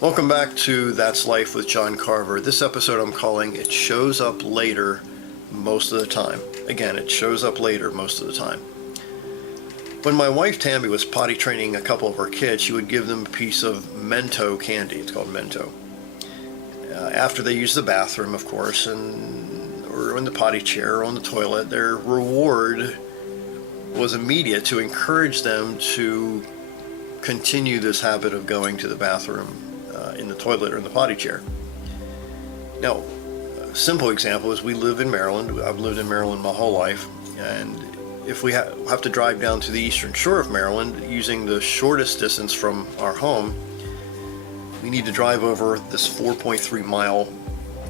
Welcome back to That's Life with John Carver. This episode I'm calling It Shows Up Later Most of the Time. Again, it shows up later most of the time. When my wife Tammy was potty training a couple of her kids, she would give them a piece of Mento candy. It's called Mento. After they use the bathroom, of course, or in the potty chair or on the toilet, their reward was immediate to encourage them to continue this habit of going to the bathroom in the toilet or in the potty chair. Now, a simple example is we live in Maryland. I've lived in Maryland my whole life, and if we have to drive down to the eastern shore of Maryland using the shortest distance from our home, we need to drive over this 4.3 mile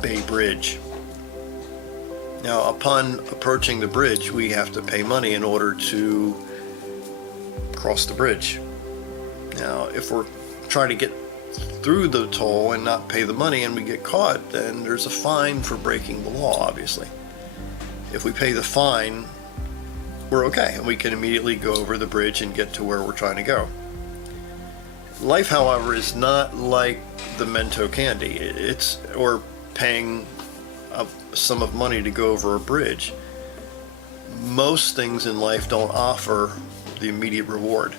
Bay Bridge. Now, upon approaching the bridge, we have to pay money in order to cross the bridge. Now, if we're trying to get through the toll and not pay the money and we get caught, then there's a fine for breaking the law, obviously. If we pay the fine, we're okay, and we can immediately go over the bridge and get to where we're trying to go. Life, however, is not like the Mento candy. Or paying a sum of money to go over a bridge. Most things in life don't offer the immediate reward.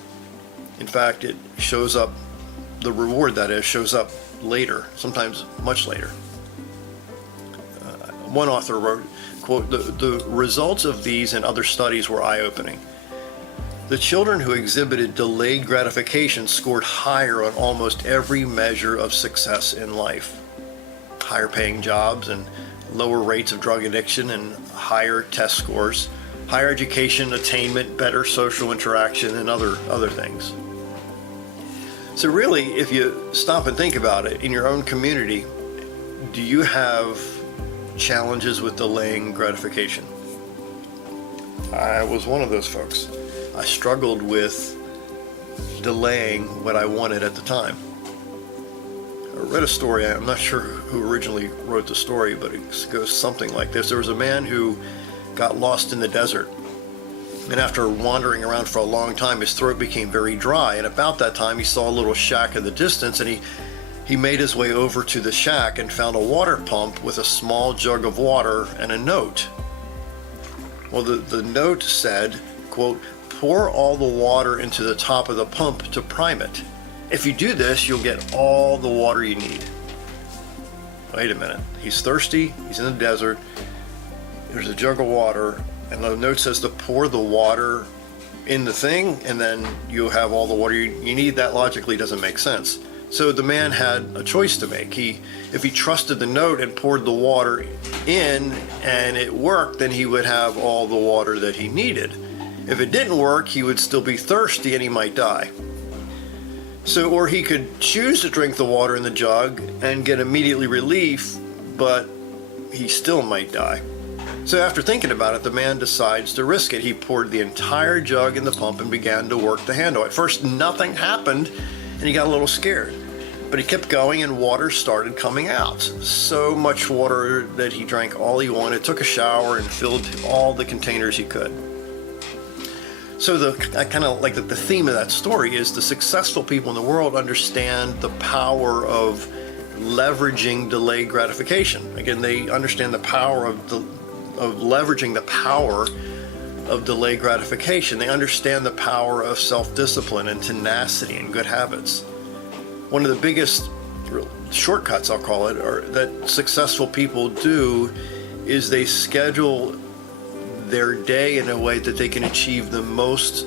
In fact, it shows up, the reward that is, shows up later, sometimes much later. One author wrote, quote, the results of these and other studies were eye-opening. The children who exhibited delayed gratification scored higher on almost every measure of success in life. Higher paying jobs and lower rates of drug addiction and higher test scores, higher education, attainment, better social interaction, and other things. So really, if you stop and think about it, in your own community, do you have challenges with delaying gratification? I was one of those folks. I struggled with delaying what I wanted at the time. I read a story, I'm not sure who originally wrote the story, but it goes something like this. There was a man who got lost in the desert. And after wandering around for a long time, his throat became very dry. And about that time, he saw a little shack in the distance, and he made his way over to the shack and found a water pump with a small jug of water and a note. Well, the note said, quote, pour all the water into the top of the pump to prime it. If you do this, you'll get all the water you need. Wait a minute. He's thirsty. He's in the desert. There's a jug of water. And the note says to pour the water in the thing, and then you'll have all the water you need. That logically doesn't make sense. So the man had a choice to make. If he trusted the note and poured the water in and it worked, then he would have all the water that he needed. If it didn't work, he would still be thirsty and he might die. So, or he could choose to drink the water in the jug and get immediately relief, but he still might die. So after thinking about it, the man decides to risk it. He poured the entire jug in the pump and began to work the handle. At first, nothing happened, and he got a little scared. But he kept going, and water started coming out. So much water that he drank all he wanted, took a shower, and filled all the containers he could. So I kind of like the theme of that story is the successful people in the world understand the power of leveraging delayed gratification. Again, they understand the power of leveraging the power of delayed gratification. They understand the power of self-discipline and tenacity and good habits. One of the biggest shortcuts, I'll call it, or that successful people do is they schedule their day in a way that they can achieve the most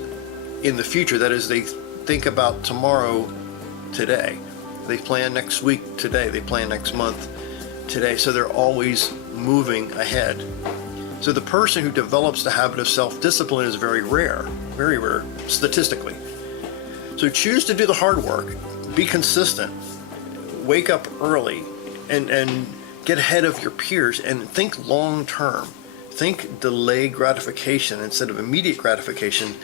in the future. That is, they think about tomorrow today. They plan next week today. They plan next month today. So they're always moving ahead. So the person who develops the habit of self-discipline is very rare statistically. So choose to do the hard work, be consistent, wake up early, and get ahead of your peers and think long term. Think delay gratification instead of immediate gratification.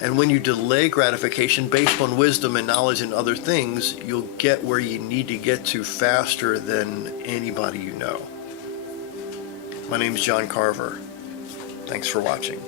And when you delay gratification based on wisdom and knowledge and other things, you'll get where you need to get to faster than anybody you know. My name is John Carver. Thanks for watching.